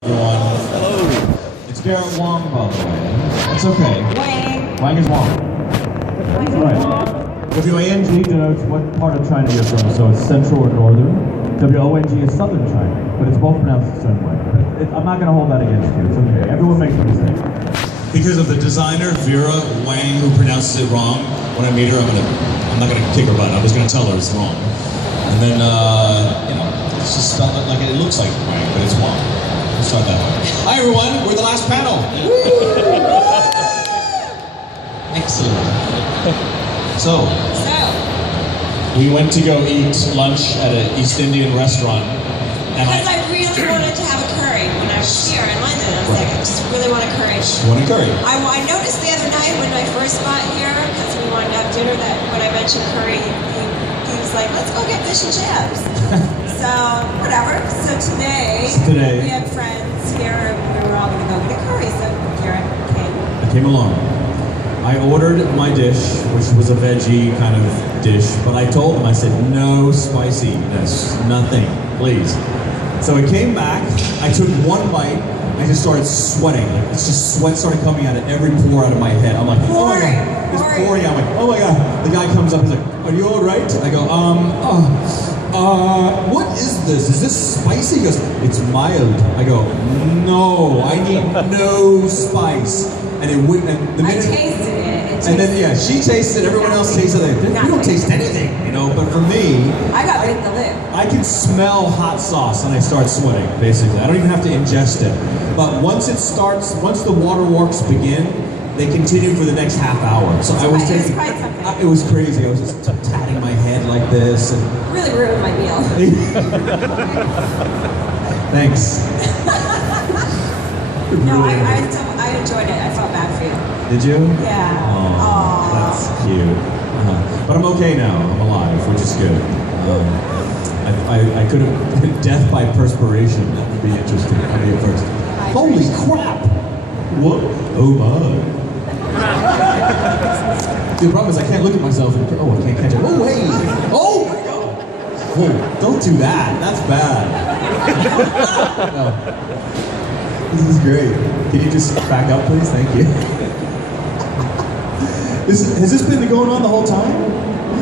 It's Garrett Wang, by the way. It's okay. Wang. Wang is Wang. That's right. W-A-N-G denotes what part of China you're from, so it's central or northern. W-O-N-G is southern China, but it's both pronounced the same way. I'm not going to hold that against you. It's okay. Everyone makes a mistake. Because of the designer, Vera Wang, who pronounces it wrong, when I meet her, I'm not gonna kick her butt. I'm just gonna tell her it's wrong. And then, it's just spelled like it looks like Wang, but it's Wang. Let's start that way. Hi everyone, we're the last panel. Excellent. So, we went to go eat lunch at an East Indian restaurant. Because I really wanted to have a curry when I was here in London. I was like, I just really want a curry. Want a curry? I noticed the other night when I first got here, because we wanted to have dinner, that when I mentioned curry, he was like, let's go get fish and chips. So, whatever. So today, we had friends here, and we were all going to go get a curry. So Garrett came. I came along. I ordered my dish, which was a veggie kind of dish, but I told him, I said, no spiciness, nothing, please. So it came back, I took one bite, I just started sweating. Like, it's just sweat started coming out of every pore out of my head. I'm like, oh my God, it's pouring out. I'm like, oh my God. The guy comes up, he's like, are you all right? I go, what is this? Is this spicy? He goes, it's mild. I go, no, I need no spice. And it wouldn't, and the minute, I tasted it. And then, she tasted it, everyone else tasted it. We don't taste anything, but for me, I got bit in the lip. I can smell hot sauce and I start sweating, basically. I don't even have to ingest it. But once the waterworks begin, they continue for the next half hour. So I was taking, it was crazy. I was just tatting my head like this. And really ruined my meal. Thanks. No, I enjoyed it. I felt bad for you. Did you? Yeah. Oh, that's cute. But I'm okay now. I'm alive, which is good. I could have death by perspiration. That would be interesting. I'll be first. Holy crap! What? Oh my! The problem is I can't look at myself and I can't catch it. Oh hey! Oh my God! Whoa! Don't do that. That's bad. No. This is great. Can you just back up, please? Thank you. Has this been going on the whole time?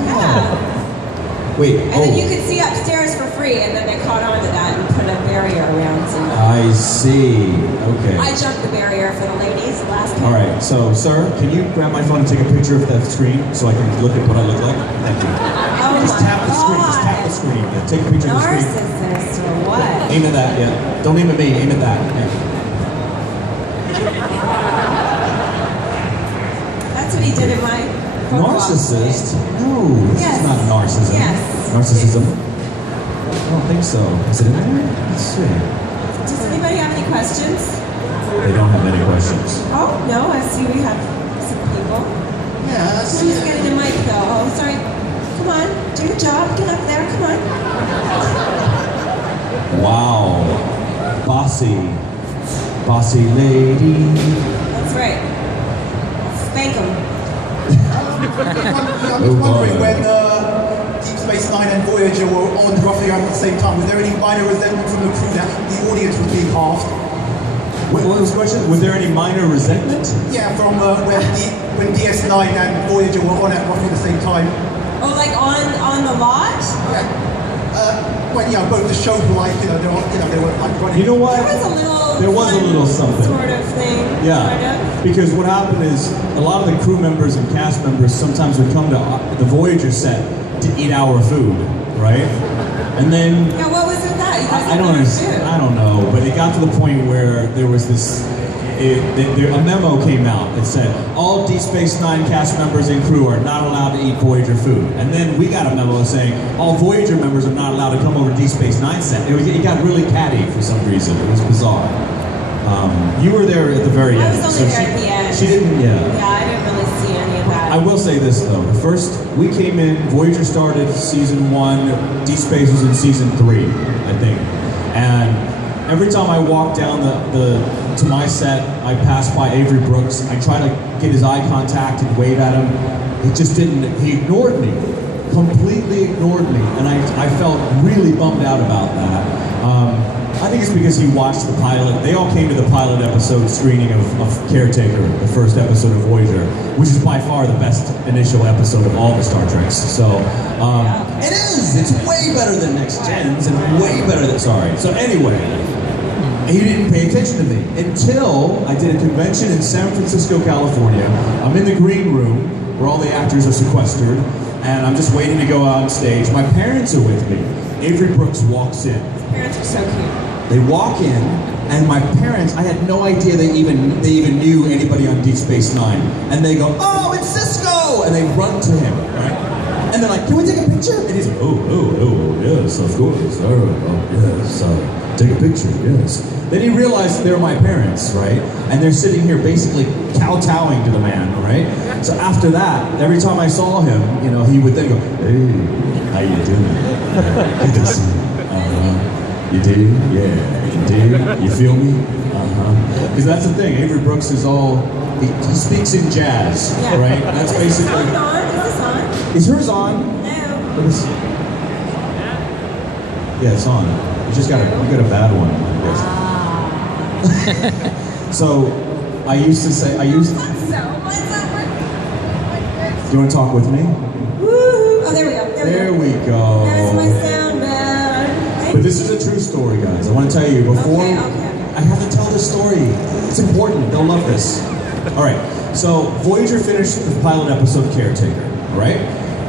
Yeah. Wait. And then you could see upstairs for free, and then they caught on to that and put a barrier around. So I see. Okay. I jumped the barrier for the ladies last time. All right. So, sir, can you grab my phone and take a picture of that screen so I can look at what I look like? Thank you. Oh just tap the screen. Just tap the screen. Take a picture of the screen. Narcissist or what? Aim at that. Yeah. Don't aim at me. Aim at that. Yeah. That's what he did in my narcissist? No, this is not narcissism. Yes. Narcissism? I don't think so. Is it in there? Let's see. Does anybody have any questions? They don't have any questions. Oh, no, I see we have some people. Yeah, Who's getting the mic though? Oh, sorry. Come on, do your job. Get up there, come on. Wow. Bossy lady. That's right. Spank them. I'm just wondering when Deep Space Nine and Voyager were on roughly around the same time, was there any minor resentment from the crew that the audience was being halved? What was the question? Was there any minor resentment? Yeah, from when DS9 and Voyager were on at roughly the same time. Oh, like on the lot? Yeah. When both the shows were like, they were like running. You know what? There was a little something. Sort of thing. Yeah. Kind of. Because what happened is a lot of the crew members and cast members sometimes would come to the Voyager set to eat our food, right? And then Yeah, what was with that? You guys I don't understand. I don't know, but it got to the point where there was this. A memo came out that said all Deep Space Nine cast members and crew are not allowed to eat Voyager food. And then we got a memo saying all Voyager members are not allowed to come over to Deep Space Nine set. It got really catty for some reason. It was bizarre. You were there at the very end. I was only there at the end. She didn't. Yeah. Yeah, I didn't really see any of that. I will say this though. First, we came in. Voyager started season 1. Deep Space was in season 3, I think. And every time I walked down to my set, I passed by Avery Brooks. I tried to get his eye contact and wave at him. It just didn't. He ignored me, completely ignored me, and I felt really bummed out about that. I think it's because he watched the pilot. They all came to the pilot episode screening of Caretaker, the first episode of Voyager, which is by far the best initial episode of all the Star Treks. So, it is! It's way better than Next Gens, and way better than, sorry. So anyway, he didn't pay attention to me until I did a convention in San Francisco, California. I'm in the green room where all the actors are sequestered, and I'm just waiting to go out on stage. My parents are with me. Avery Brooks walks in. His parents are so cute. They walk in, and my parents, I had no idea they even knew anybody on Deep Space Nine. And they go, "Oh, it's Cisco!" And they run to him, right? And they're like, "Can we take a picture?" And he's like, oh, yes, of course. Yes, take a picture, yes. Then he realized they're my parents, right? And they're sitting here basically kowtowing to the man, right? So after that, every time I saw him, you know, he would then go, "Hey, how you doing? Good to see you. You do? Yeah, you do? You feel me? Because that's the thing, Avery Brooks is all, he speaks in jazz, right? That's basically... Is this on? Is this on? Is hers on? No. Yeah, it's on. You just got a bad one, I guess. So, I used to say, do you want to talk with me? Woo! Oh, there we go. There we go. There's my sound bed. But this is a true story, guys. I want to tell you before. Okay. I have to tell this story. It's important. They'll love this. All right. So Voyager finished the pilot episode Caretaker. All right.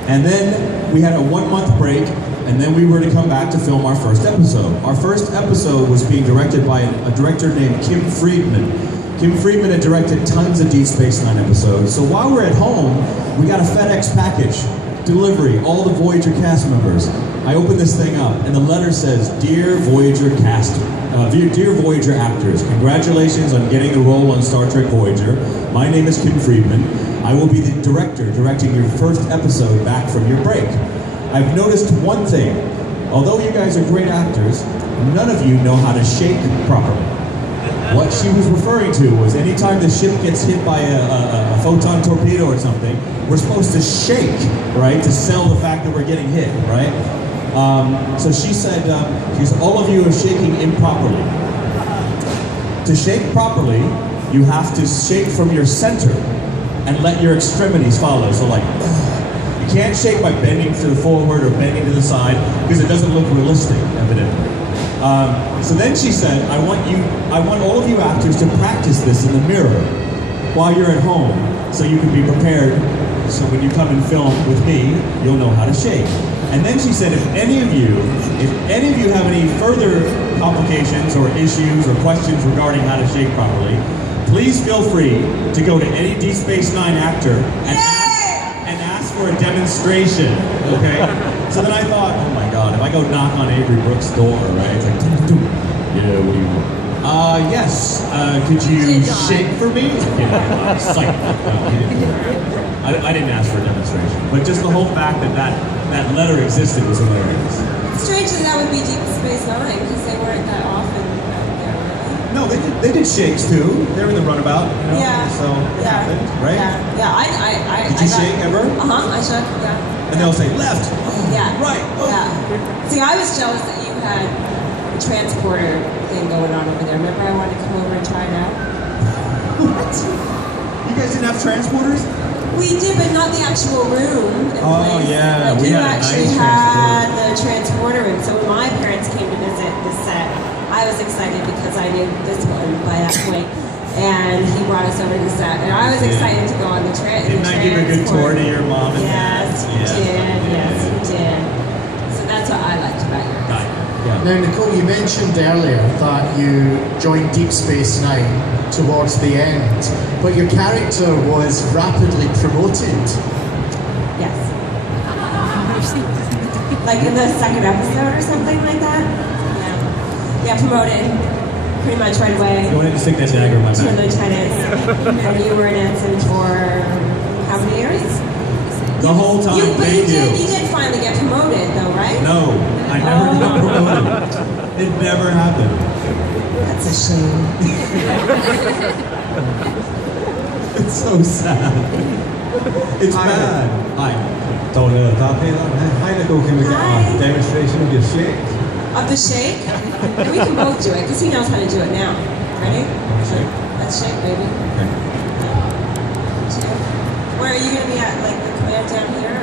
And then we had a 1-month break, and then we were to come back to film our first episode. Our first episode was being directed by a director named Kim Friedman. Kim Friedman had directed tons of Deep Space Nine episodes. So while we're at home, we got a FedEx package. Delivery, all the Voyager cast members. I open this thing up, and the letter says, "Dear Voyager cast, dear Voyager actors, congratulations on getting the role on Star Trek Voyager. My name is Kim Friedman. I will be the director directing your first episode back from your break. I've noticed one thing. Although you guys are great actors, none of you know how to shake properly." What she was referring to was anytime the ship gets hit by a photon torpedo or something, we're supposed to shake, right, to sell the fact that we're getting hit, right? So she said, because all of you are shaking improperly. To shake properly, you have to shake from your center and let your extremities follow. So like, you can't shake by bending to the forward or bending to the side because it doesn't look realistic, evidently. So then she said, I want all of you actors to practice this in the mirror while you're at home so you can be prepared so when you come and film with me, you'll know how to shake. And then she said, if any of you have any further complications or issues or questions regarding how to shake properly, please feel free to go to any Deep Space Nine actor and ask for a demonstration, okay? So then I thought, oh my God, if I go knock on Avery Brooks' door, right? It's like, yeah, what do you want? Yes, could you shake for me? Psych. I didn't ask for a demonstration, but just the whole fact that letter existed was hilarious. Strange that would be Deep Space Nine because they weren't that often out there, really. No, they did shakes too. They were in the runabout, you know? Yeah. So it happened, right? Yeah. Did you shake ever? I shook, yeah. And they'll say left. Yeah. Right. Oh. Yeah. See, I was jealous that you had a transporter thing going on over there. Remember I wanted to come over and try it out? What? You guys didn't have transporters? We did, but not the actual room. Oh, yeah. Like, we you had actually a nice had the transporter room. So when my parents came to visit the set, I was excited because I knew this one by that point. And he brought us over to the set. And I was excited to go on the transporter. Didn't I give a good tour to your mom and dad? Yes, you did. Yes, you did. So that's what I liked about yours. Yeah. Now, Nicole, you mentioned earlier that you joined Deep Space Nine towards the end, but your character was rapidly promoted. Yes. Like in the second episode or something like that? Yeah. Yeah, promoted pretty much right away. Go ahead and stick that dagger in my To back. lieutenant. And you were an ensign for how many years? The whole time, thank you. You did finally get promoted though, right? No, I never got promoted. It never happened. That's a shame. It's so sad. It's bad. Hi. Hi Nicole, can we get a demonstration of your shake? Of the shake? And we can both do it, because he knows how to do it now. Ready? Shake. Let's shake, baby. Okay. 2. Where are you going to be at? Like the command down here?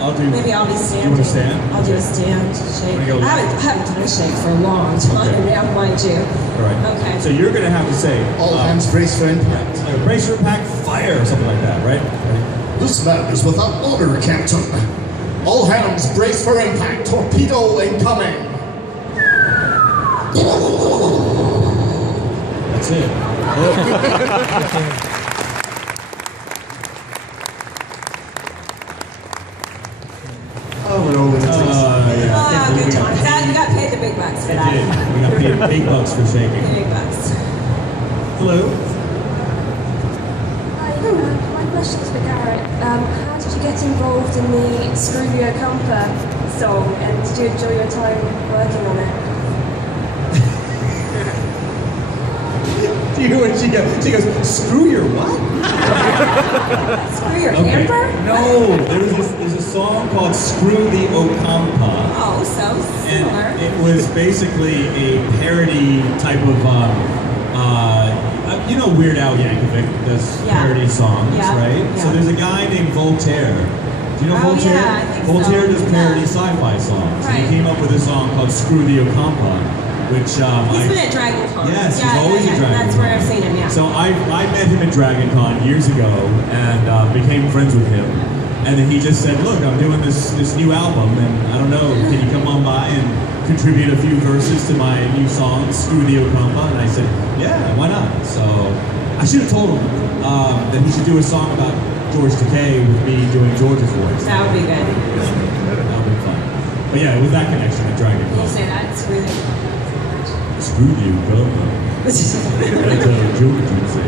I'll do. Maybe I'll be standing. You want to stand? I'll do a stand shake. Go I haven't done a shake for a long time now, mind you. All right. Okay. So you're going to have to say. All hands brace for impact. Brace for impact, fire, or something like that, right? Ready? This man is without order, Captain. All hands brace for impact. Torpedo incoming. That's it. Oh, we're all in Yeah, I can't believe Good we times. got Dad, you got paid the big bucks for paid. that. We got paid big bucks for shaking. Big bucks. Hello. Hi, my question's for Garrett. How did you get involved in the Screw Your Camper song, and did you enjoy your time working on it? Do you hear what she goes? She goes, screw your what? Screw your camper? No, there's a song called Screw the Ocampa. Oh, so similar. And it was basically a parody type of, you know, Weird Al Yankovic does parody songs, Yeah. right? Yeah. So there's a guy named Voltaire. Do you know Oh, Voltaire? yeah, I think so. Voltaire does parody Yeah. sci-fi songs. And Right. he came up with a song called Screw the Ocampa, which He's been at Dragon Con. Yes, yeah, he's always at Dragon That's Con. where I've seen him, yeah. So I met him at Dragon Con years ago and became friends with him. And then he just said, look, I'm doing this new album and I don't know, can you come on by and contribute a few verses to my new song, Screw the Ocampa? And I said, yeah, why not? So I should have told him that he should do a song about George Takei with me doing George's voice. That would be good. That would be fun. But yeah, it was that connection at Dragon Can you Con. say that? It's really... Screw the Ocampa. That's a joke you say.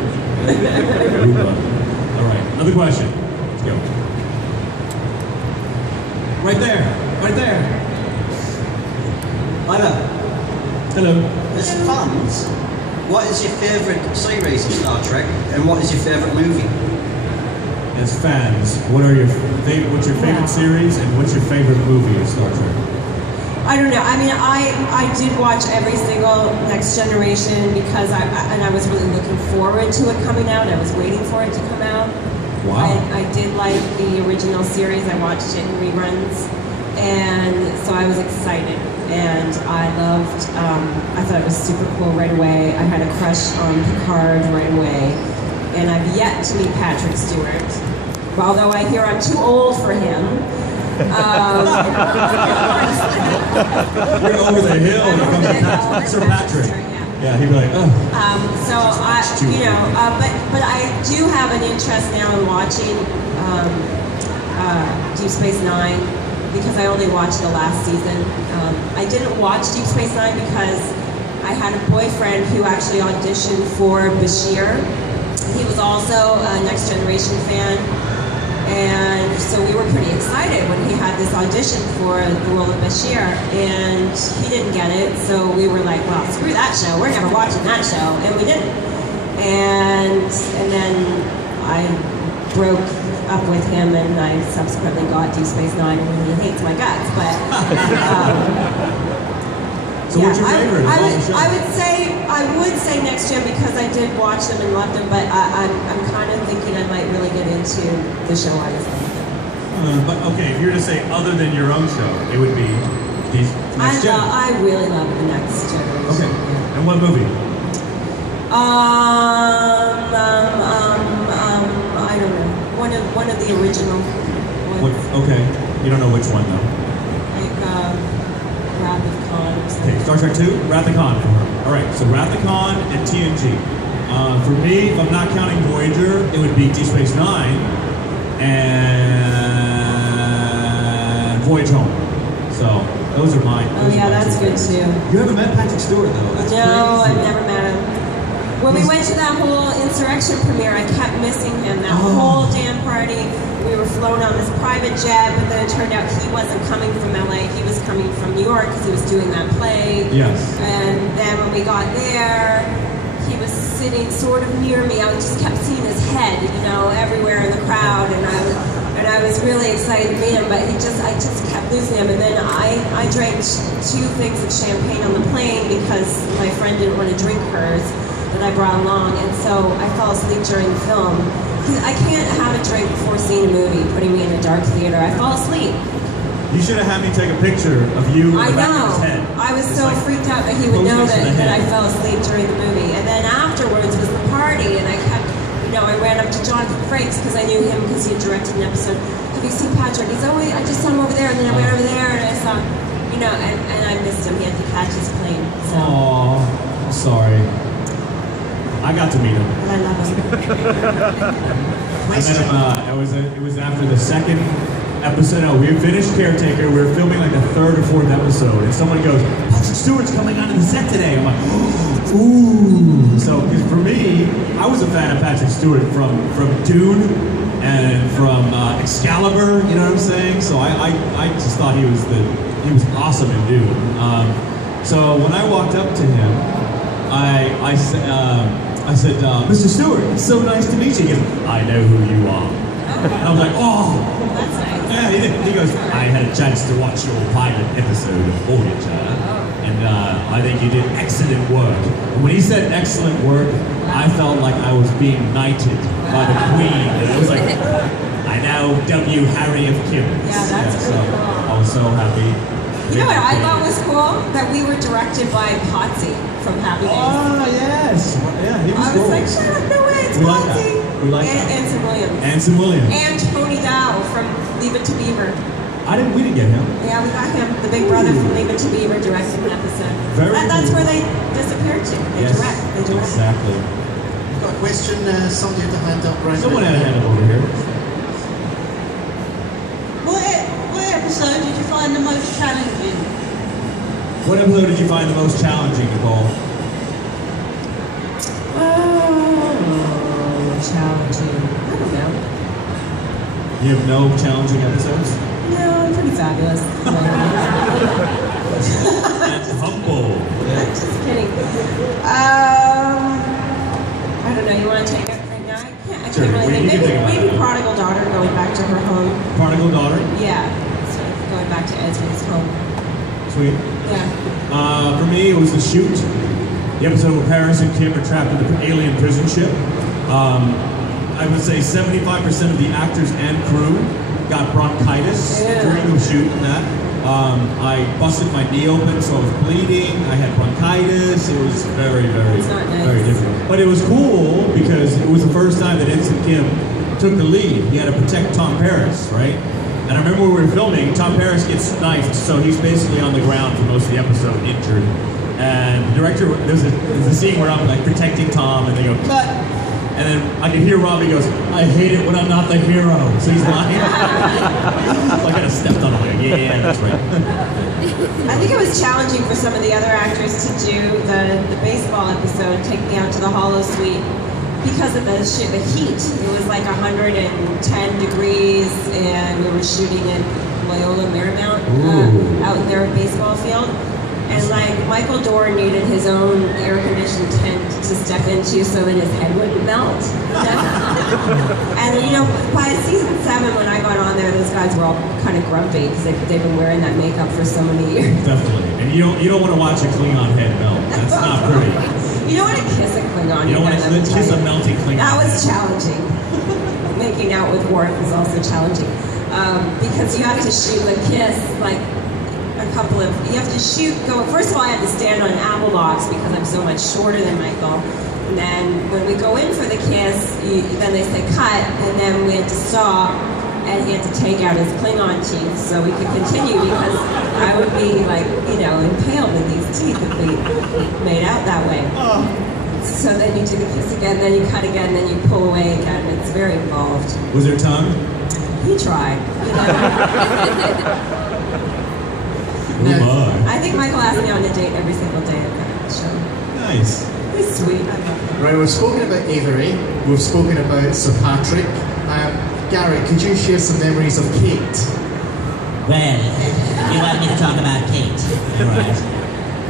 All right, another question. Let's go. Right there, right there. Hi there. Hello. As fans, what is your favourite series of Star Trek, and what is your favourite movie? As fans, what's your favorite series and what's your favorite movie of Star Trek? I don't know. I mean, I did watch every single Next Generation because I was really looking forward to it coming out. I was waiting for it to come out. Wow. I did like the original series. I watched it in reruns, and so I was excited. And I loved. I thought it was super cool right away. I had a crush on Picard right away, and I've yet to meet Patrick Stewart. Although I hear I'm too old for him. You're over the hill when it comes to Sir Patrick. Yeah, he'd be like, oh. So but I do have an interest now in watching Deep Space Nine because I only watched the last season. I didn't watch Deep Space Nine because I had a boyfriend who actually auditioned for Bashir. He was also a Next Generation fan. And so we were pretty excited when he had this audition for the role of Bashir, and he didn't get it, so we were like, well, screw that show, we're never watching that show, and we didn't. And then I broke up with him, and I subsequently got Deep Space Nine, and he hates my guts, but... So what's your favorite? I would say Next Gen because I did watch them and loved them, but I'm kind of thinking I might really get into the show I was on. But okay, if you were to say other than your own show, it would be Next Gen. I really love the Next Generation. Okay. And what movie? I don't know. One of the original ones. Okay. You don't know which one though. Like Wrath of Khan or something. Okay, Star Trek 2, Wrath of Khan. All right, so Wrath of Khan and TNG. For me, if I'm not counting Voyager, it would be Deep Space Nine and Voyage Home. So those are mine. Oh yeah, that's good too. You haven't met Patrick Stewart though. That's No, crazy. I've never met him. When we went to that whole Insurrection premiere, I kept missing him. That whole damn party. We were flown on this private jet, but then it turned out he wasn't coming from LA. He was coming from New York because he was doing that play. Yes. And then when we got there, he was sitting sort of near me. I just kept seeing his head, everywhere in the crowd. And and I was really excited to meet him, but I just kept losing him. And then I drank 2 things of champagne on the plane because my friend didn't want to drink hers that I brought along, and so I fell asleep during the film. I can't have a drink before seeing a movie, putting me in a dark theater. I fall asleep. You should have had me take a picture of you in the back of his head. I was so freaked out that he would know that I fell asleep during the movie. And then afterwards was the party, and I kept, I ran up to Jonathan Frakes because I knew him because he had directed an episode. Have you seen Patrick? He's, oh wait, I just saw him over there, and then I went over there, and I saw, and I missed him. He had to catch his plane. So. Aww, I'm sorry. I got to meet him. I love him. I met him, it was after the second episode. No, we had finished Caretaker. We were filming like the 3rd or 4th episode, and someone goes, Patrick Stewart's coming onto the set today. I'm like, ooh. So, because for me, I was a fan of Patrick Stewart from Dune and from Excalibur. You know what I'm saying? So I just thought he was awesome in Dune. So when I walked up to him, I said, Mr. Stewart, it's so nice to meet you. He goes, I know who you are. And I was like, oh. That's nice. Yeah, he goes, I had a chance to watch your pilot episode of Voyager, and I think you did excellent work. And when he said excellent work, I felt like I was being knighted by the Queen. And it was like, I now W. Harry of Kim. Yeah, that's so pretty cool. I was so happy. You know what I thought was cool? That we were directed by Potsy from Happy Days. Oh, yes. Yeah, he was I was cool. like, shut up, no way, it's We like Potsy. that. We like that. Anson Williams. Anson Williams. And Tony Dow from Leave It to Beaver. We didn't get him. Yeah, we got him. The big brother from Leave It to Beaver directed an episode. That's cool. where they disappeared to. They direct. Exactly. Got a question, somebody had a hand up right Someone now. had a hand up over here. What episode did you find the most challenging? What episode did you find the most challenging, Nicole? Challenging. I don't know. You have no challenging episodes? No, I'm pretty fabulous. That's humble. Just kidding. I don't know. You want to take it right now? I Sure, can't really you can think. think about Maybe it. Prodigal Daughter going back to her home. Prodigal Daughter? Yeah. So going back to Ezri's home. Sweet. Yeah. For me, it was The Shoot. The episode where Paris and Kim are trapped in the alien prison ship. I would say 75% of the actors and crew got bronchitis during the shoot and that. I busted my knee open, so I was bleeding. I had bronchitis. It was very, very, It's not nice. very different. But it was cool because it was the first time that Ensign Kim took the lead. He had to protect Tom Paris, right? And I remember when we were filming, Tom Paris gets knifed, so he's basically on the ground for most of the episode, injured. And the director, there's a scene where I'm like protecting Tom, and they go, cut! And then I can hear Robbie goes, I hate it when I'm not the hero. So he's lying. So I kind of stepped on him, like, yeah, that's right. I think it was challenging for some of the other actors to do the baseball episode, Take Me Out to the Hollow Suite, because of the heat. It was like 110 degrees, and we were shooting in Loyola Marymount out in their baseball field. And like Michael Dorn needed his own air-conditioned tent to step into so that his head wouldn't melt. And by season 7, when I got on there, those guys were all kind of grumpy because they've been wearing that makeup for so many years. Definitely. And you don't want to watch a Klingon head melt. That's not pretty. You don't want to kiss a Klingon. You don't want to kiss a melting Klingon. That was challenging. Making out with Worf was also challenging because you have to shoot a kiss like. You have to first of all I had to stand on apple blocks because I'm so much shorter than Michael. And then when we go in for the kiss, then they say cut, and then we had to stop, and he had to take out his Klingon teeth so we could continue because I would be like, impaled with these teeth if we made out that way. So then you do the kiss again, then you cut again, then you pull away again. It's very involved. Was there tongue? He tried. I think Michael asked me on a date every single day of that show. Nice. He's sweet. I love him. Right, we've spoken about Avery, we've spoken about Sir Patrick. Garrett, could you share some memories of Kate? Well, you want me to talk about Kate? Right.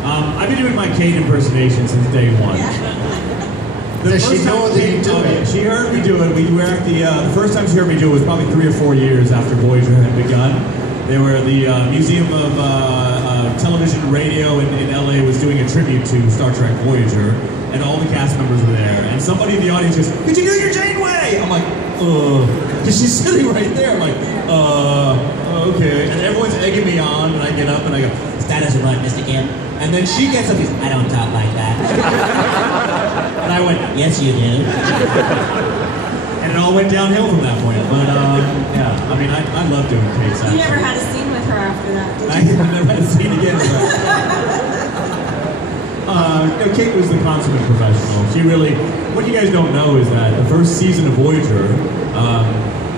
I've been doing my Kate impersonation since day one. Does she know that you do it? She heard me do it. We were at the first time she heard me do it was probably 3 or 4 years after Voyager had begun. They were at the Museum of Television and Radio in LA was doing a tribute to Star Trek Voyager, and all the cast members were there. And somebody in the audience goes, "Did you do your Janeway?" I'm like, because she's sitting right there. I'm like, okay. And everyone's egging me on, and I get up and I go, Status report, Mr. Kim. and then she gets up. I don't talk like that. And I went, Yes, you do. and it all went downhill from that point. But yeah, I mean, I love doing Kate's You never accent. had a scene with her after that, did I you? never had a scene again. But, Kate was the consummate professional. She really, what you guys don't know is that the first season of Voyager,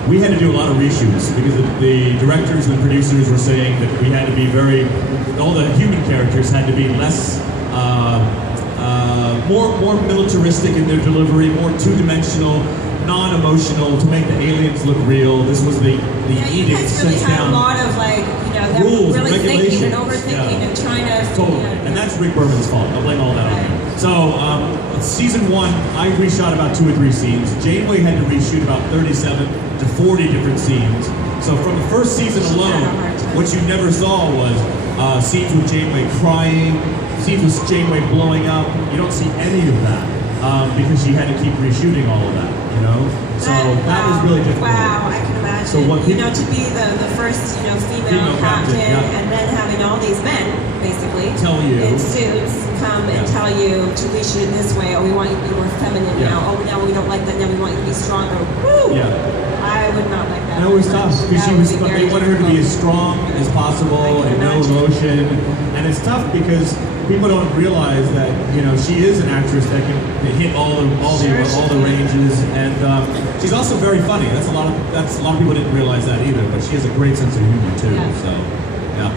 we had to do a lot of reshoots because the directors and the producers were saying that we had to be all the human characters had to be less, more militaristic in their delivery, more two-dimensional, non-emotional, to make the aliens look real. This was the You edict guys really sent had a down. lot of them Rules, really thinking regulations, and overthinking and trying to. Totally. And that's Rick Berman's fault. I'll blame all that on him. So, season 1, I reshot about 2 or 3 scenes. Janeway had to reshoot about 37 to 40 different scenes. So from the first season alone, what you never saw was scenes with Janeway crying, scenes with Janeway blowing up. You don't see any of that because she had to keep reshooting all of that, you know? So that was really difficult. Wow, I can imagine. So what people, to be the first, female captain, yeah. and then having all these men, basically, Tell you. in suits come and tell you to reshoot it this way, or we want you to be more feminine now, oh, now we don't like that, now we want you to be stronger. Woo! Yeah. I would not like that. And it was tough because they wanted her to be as strong as possible and no emotion. And it's tough because people don't realize that she is an actress that can hit all the ranges, and she's also very funny. A lot of people didn't realize that either. But she has a great sense of humor too. Yeah. So yeah.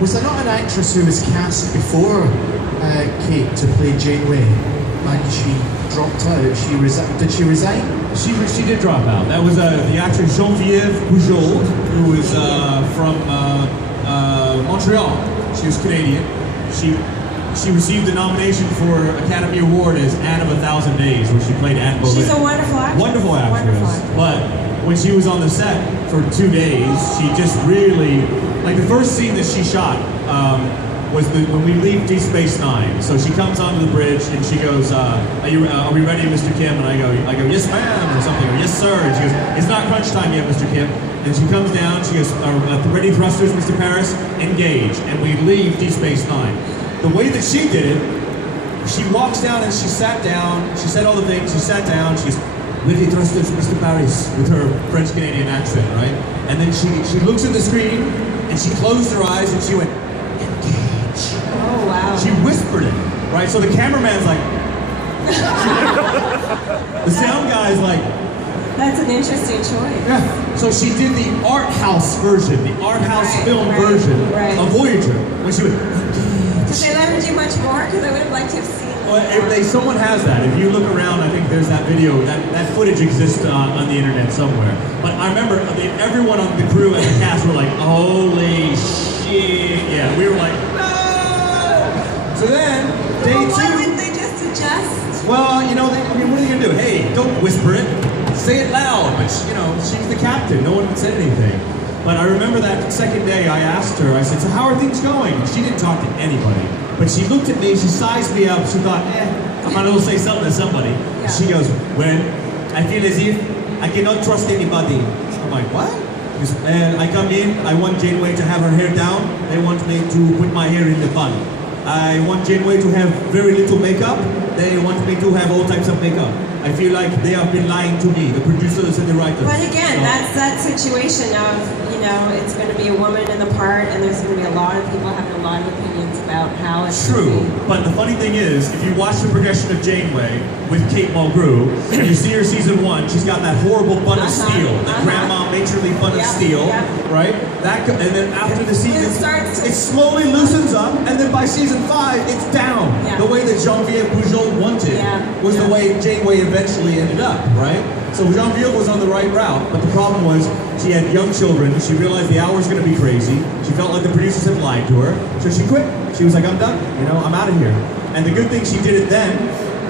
Was there not an actress who was cast before Kate to play Janeway, and she dropped out? Did she resign? She did drop out. That was the actress Genevieve Bujold, who is from Montreal. She was Canadian. She received the nomination for Academy Award as Anne of 1,000 Days, where she played Anne Boleyn. She's a wonderful actress. Wonderful actress. But when she was on the set for 2 days, she just really, like the first scene that she shot was when we leave Deep Space Nine. So she comes onto the bridge and she goes, are we ready, Mr. Kim? And I go, yes ma'am, or something, or yes sir. And she goes, it's not crunch time yet, Mr. Kim. And she comes down, she goes, ready thrusters, Mr. Paris, engage. And we leave Deep Space Nine. The way that she did it, she walks down and she sat down, she said all the things, she sat down, she goes, ready thrusters, Mr. Paris, with her French-Canadian accent, right? And then she looks at the screen and she closed her eyes and she went, engage. Oh, wow. She whispered it, right? So the cameraman's like, the sound guy's like, that's an interesting choice. yeah. So she did the art house version, the art house film version of Voyager. When she went, did they let her do much more? Because I would have liked to have seen it. Well, someone has that. If you look around, I think there's that video, that footage exists on the internet somewhere. But I remember everyone on the crew and the cast were like, holy shit. Yeah, we were like, no! So then, day 2. Why wouldn't they just adjust? Well, what are you going to do? Hey, don't whisper it. Say it loud. But, she's the captain. No one said anything. But I remember that second day I asked her, I said, so how are things going? She didn't talk to anybody. But she looked at me, she sized me up, she thought, I might as well say something to somebody. Yeah. She goes, well, I feel as if I cannot trust anybody. I'm like, what? And I come in, I want Janeway to have her hair down. They want me to put my hair in the bun. I want Janeway to have very little makeup. They want me to have all types of makeup. I feel like they have been lying to me, the producers and the writers. But again, that's that situation of, it's going to be a woman in the part, and there's going to be a lot of people having a lot of opinions about how it's true. But the funny thing is, if you watch the progression of Janeway with Kate Mulgrew, and you see her season 1, she's got that horrible bun of steel, that grandma matronly bun of steel, right? And then after the season, it slowly loosens up, and then by season 5, it's down. Yeah. The way that Genevieve Bujold wanted was the way Janeway eventually ended up, right? So Genevieve was on the right route, but the problem was she had young children. She realized the hour was going to be crazy. She felt like the producers had lied to her, so she quit. She was like, I'm done. I'm out of here. And the good thing she did it then,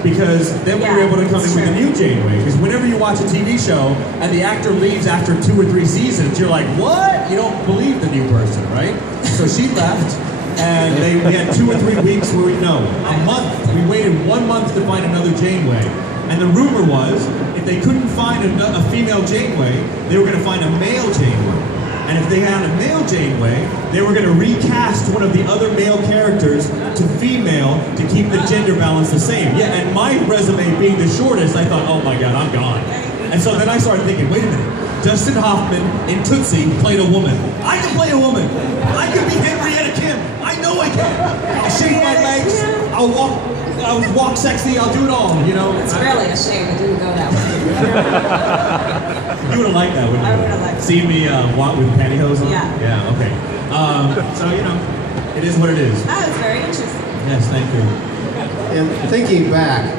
because then we were able to come in with a new Janeway. Because whenever you watch a TV show and the actor leaves after 2 or 3 seasons, you're like, what? You don't believe the new person, right? So she left, and we had 2 or 3 weeks where a month. We waited 1 month to find another Janeway. And the rumor was, if they couldn't find a female Janeway, they were going to find a male Janeway. And if they had a male Janeway, they were going to recast one of the other male characters to female to keep the gender balance the same. Yeah, and my resume being the shortest, I thought, oh my God, I'm gone. And so then I started thinking, wait a minute, Dustin Hoffman in Tootsie played a woman. I can play a woman. I can be Henrietta Kim. I know I can. I'll shave my legs. I'll walk sexy. I'll do it all. You know. It's really a shame it didn't go that way. You would have liked that, wouldn't you? I would have liked. Seen me walk with pantyhose on. Yeah. Yeah. Okay. So it is what it is. That was very interesting. Yes. Thank you. And thinking back,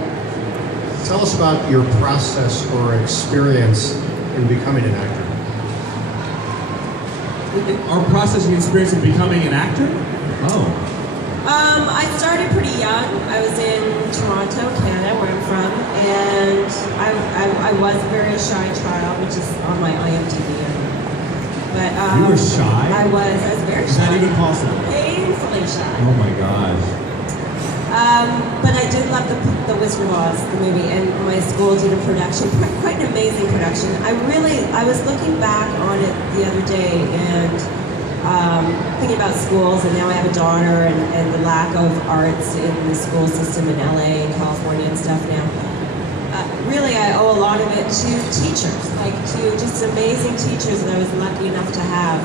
tell us about your process or experience in becoming an actor. Our process and experience in becoming an actor? Oh. I started pretty young. I was in Toronto, Canada, where I'm from, and I was a very shy child, which is on my IMDb. But you were shy? I was very shy. Is that even possible? Painfully shy. Oh my gosh. But I did love the Wizard of Oz, the movie, and my school did a production, quite an amazing production. I was looking back on it the other day and thinking about schools, and now I have a daughter, and the lack of arts in the school system in LA and California and stuff now. Really, I owe a lot of it to teachers, to just amazing teachers that I was lucky enough to have,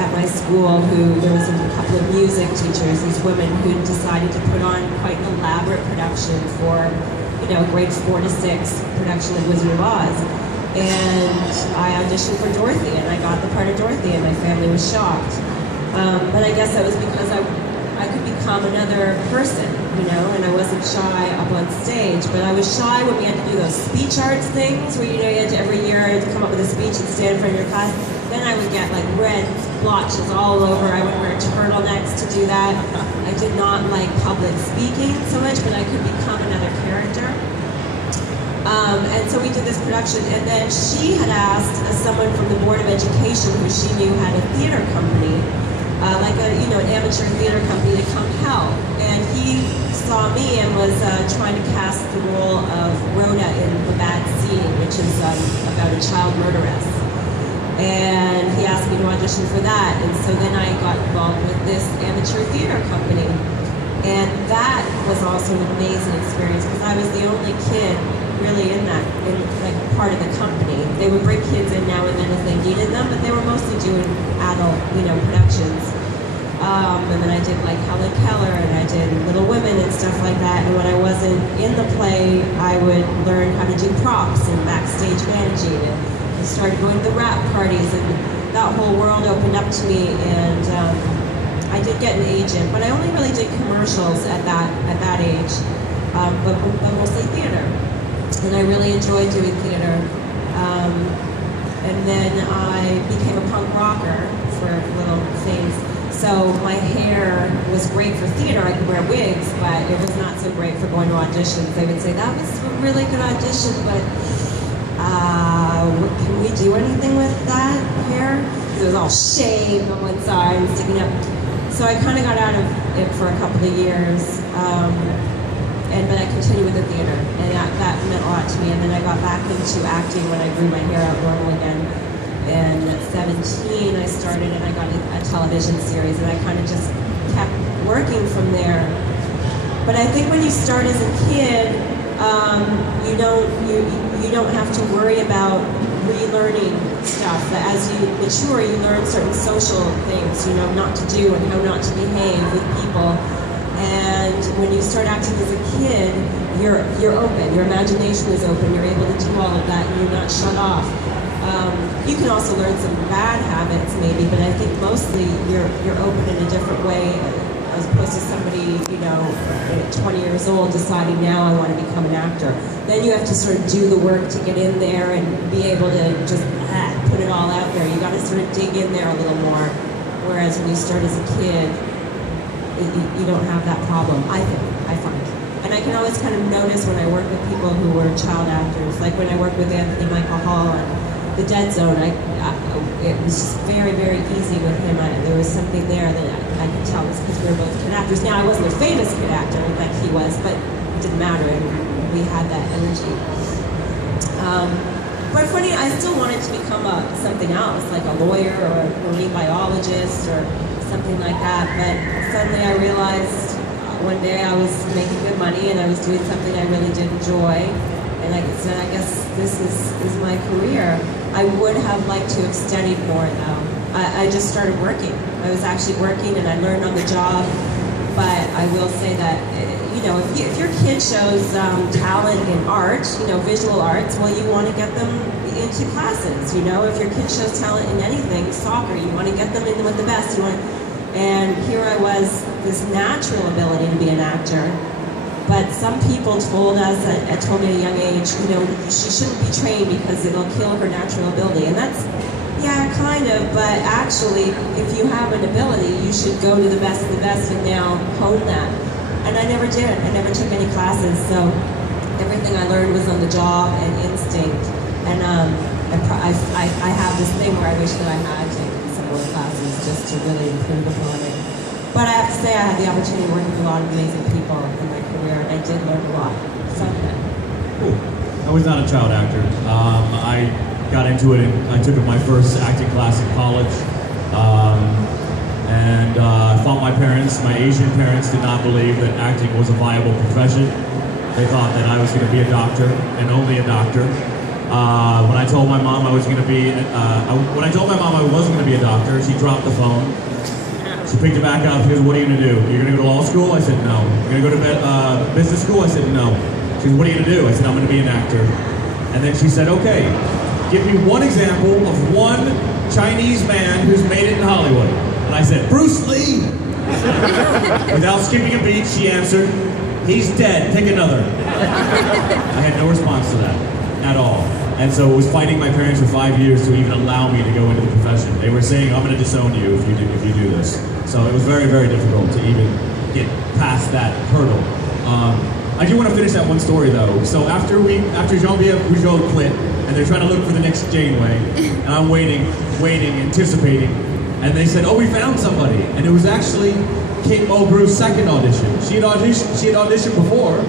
at my school. There was a couple of music teachers, these women who decided to put on quite an elaborate production for, grades 4 to 6 production of Wizard of Oz. And I auditioned for Dorothy, and I got the part of Dorothy, and my family was shocked. But I guess that was because I could become another person, and I wasn't shy up on stage, but I was shy when we had to do those speech arts things where, you had to every year to come up with a speech and stand in front of your class. Then I would get red blotches all over. I would wear turtlenecks to do that. I did not like public speaking so much, but I could become another character. And so we did this production, and then she had asked someone from the Board of Education who she knew had a theater company, an amateur theater company, to come help. And he saw me and was trying to cast the role of Rhoda in The Bad Scene, which is about a child murderess. And he asked me to audition for that, and so then I got involved with this amateur theater company. And that was also an amazing experience because I was the only kid really in part of the company. They would bring kids in now and then as they needed them, but they were mostly doing adult, productions. And then I did Helen Keller, and I did Little Women and stuff like that. And when I wasn't in the play, I would learn how to do props and backstage managing. And I started going to the rap parties, and that whole world opened up to me. And I did get an agent, but I only really did commercials at that age, but mostly theater. And I really enjoyed doing theater. And then I became a punk rocker for little things. So my hair was great for theater. I could wear wigs, but it was not so great for going to auditions. They would say, that was a really good audition, but can we do anything with that hair? Because it was all shaved on one side and sticking up. So I kind of got out of it for a couple of years. But I continued with the theater, and that meant a lot to me. And then I got back into acting when I grew my hair out normal again. And at 17, I started, and I got a television series, and I kind of just kept working from there. But I think when you start as a kid, you don't have to worry about relearning stuff. But as you mature, you learn certain social things, not to do and how not to behave with people. And when you start acting as a kid, you're open. Your imagination is open. You're able to do all of that, and you're not shut off. You can also learn some bad habits, maybe, but I think mostly you're open in a different way, as opposed to somebody, at 20 years old deciding now I want to become an actor. Then you have to sort of do the work to get in there and be able to just put it all out there. You got to sort of dig in there a little more. Whereas when you start as a kid, you don't have that problem. I find. I can always kind of notice when I work with people who were child actors, like when I worked with Anthony Michael Hall on The Dead Zone, it was just very, very easy with him. There was something there that I could tell was because we were both kid actors. Now, I wasn't a famous kid actor like he was, but it didn't matter, and we had that energy. But funny, I still wanted to become something else, like a lawyer or a marine biologist or something like that. But suddenly I realized one day I was making good money and I was doing something I really did enjoy. And I said, I guess this is my career. I would have liked to have studied more though. I just started working. I was actually working and I learned on the job. But I will say that, if your kid shows talent in art, visual arts, well, you want to get them into classes. If your kid shows talent in anything, soccer, you want to get them in with the best. And here I was, this natural ability to be an actor. But some people told me at a young age, she shouldn't be trained because it'll kill her natural ability. And that's, yeah, kind of, but actually, if you have an ability, you should go to the best of the best and now hone that. And I never did. I never took any classes, so everything I learned was on the job and instinct. And I have this thing where I wish that I had taken some more classes just to really improve upon it. But I have to say I had the opportunity to work with a lot of amazing people in my career, and I did learn a lot from them. Cool. I was not a child actor. I got into it and I took my first acting class in college. I thought my Asian parents did not believe that acting was a viable profession. They thought that I was going to be a doctor and only a doctor. When I told my mom I wasn't going to be a doctor, she dropped the phone. She picked it back up. She goes, "What are you going to do? You're going to go to law school?" I said, "No." "You're going to go to business school?" I said, "No." She goes, "What are you going to do?" I said, "I'm going to be an actor." And then she said, "Okay, give me one example of one Chinese man who's made it in Hollywood." And I said, "Bruce Lee." Without skipping a beat, she answered, "He's dead, pick another." I had no response to that at all. And so it was fighting my parents for 5 years to even allow me to go into the profession. They were saying, "I'm going to disown you if you do this." So it was very, very difficult to even get past that hurdle. I do want to finish that one story though. So after Genevieve Bujold quit, and they're trying to look for the next Janeway, and I'm waiting, anticipating, and they said, "Oh, we found somebody," and it was actually Kate Mulgrew's second audition. She had auditioned before,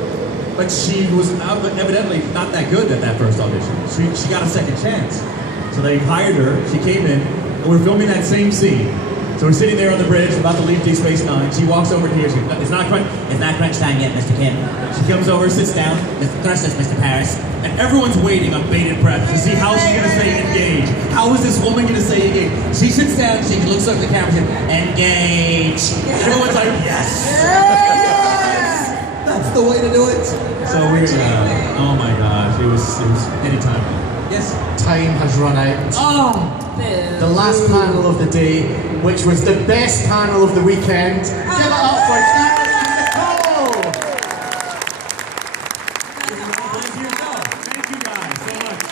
but she was evidently not that good at that first audition. She got a second chance. So they hired her, she came in, and we're filming that same scene. So we're sitting there on the bridge, about to leave Deep Space Nine. She walks over here, it's not crunch time yet, Mr. Kim. She comes over, sits down, thrust us, Mr. Paris. And everyone's waiting on bated breath to see how she's gonna say engage. How is this woman gonna say engage? She sits down, she looks up at the camera and says, "Engage." Everyone's like, "Yes! Yes! That's the way to do it." So oh my gosh, it was anytime. Yes? Time has run out. Oh! The last panel of the day, which was the best panel of the weekend. Give it up for Garrett and Nicole! Thank you guys so much.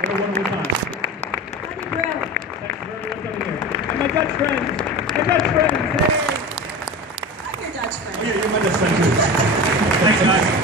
What a wonderful time. Thank you very much for coming here. And my Dutch friends. Hey! I'm your Dutch friend. Oh yeah, you're my Dutch friend too. Thanks guys.